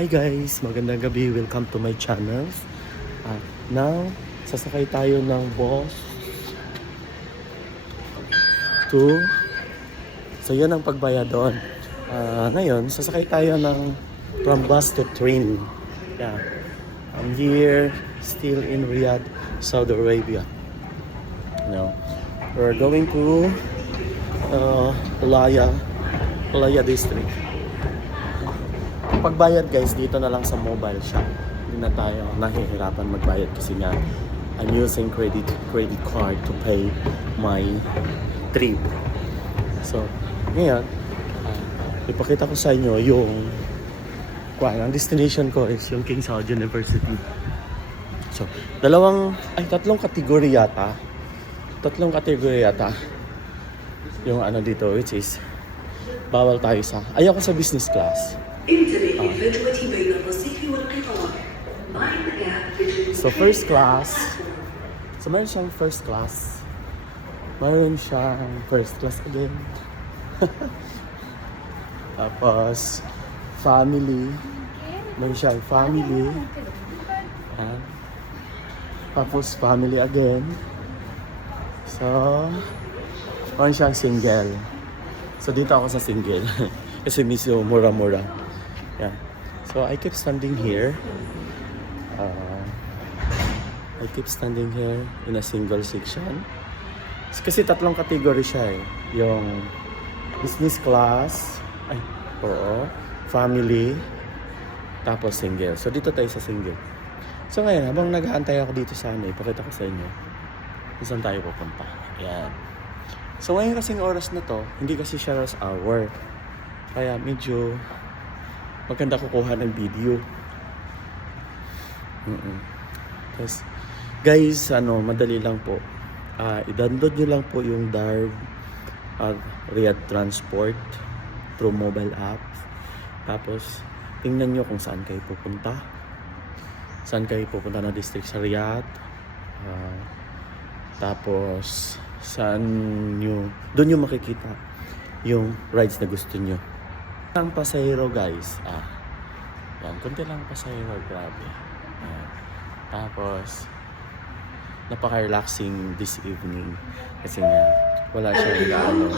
Hi guys, magandang gabi. Welcome to my channel. Now, sasakay tayo ng bus to... So, yan ang pagbayad doon. Ngayon, sasakay tayo from bus to train. Yeah. I'm here, still in Riyadh, Saudi Arabia. We're going to Alaya district. Pagbayad guys, dito na lang sa mobile shop. Hindi na tayo nahihirapan magbayad kasi nga I'm using credit card to pay my trip. So, ngayon, ipakita ko sa inyo yung ang destination ko is yung King Saud University. So, tatlong kategory yata. Yung ano dito, which is bawal tayo sa, ayaw ko sa business class. So first class. So meron siyang first class. Meron siyang first class again. Tapos family. Meron siyang family. Tapos family again. So meron siyang single. So dito ako sa single. Kasi mismo mura-mura. Yeah. So I keep standing here. In a single section. Kasi tatlong category siya eh. Yung business class, family, tapos single. So dito tayo sa single. So ngayon, habang nag-aantay ako dito sa ipakita ko sa inyo kung saan tayo pupunta. Ayan. So ngayon kasing oras na to, hindi kasi siya rush hour. Kaya medyo maganda kukuha ng video. Tapos, guys, madali lang po. I-download nyo lang po yung DARB Riyadh Transport through mobile app. Tapos, tingnan nyo kung saan kayo pupunta. Saan kayo pupunta na district sa Riyadh. Tapos, doon nyo makikita yung rides na gusto nyo. Ang pasahero guys, yan, kunti lang pasahero, grabe. Yan. Tapos, napaka-relaxing this evening kasi nga, wala siyang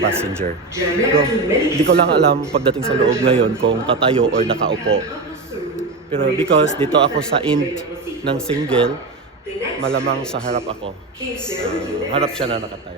passenger. Pero, hindi ko lang alam pagdating sa loob ngayon kung tatayo or nakaupo. Pero because dito ako sa end ng single, malamang sa harap ako. Harap siya na nakatayo.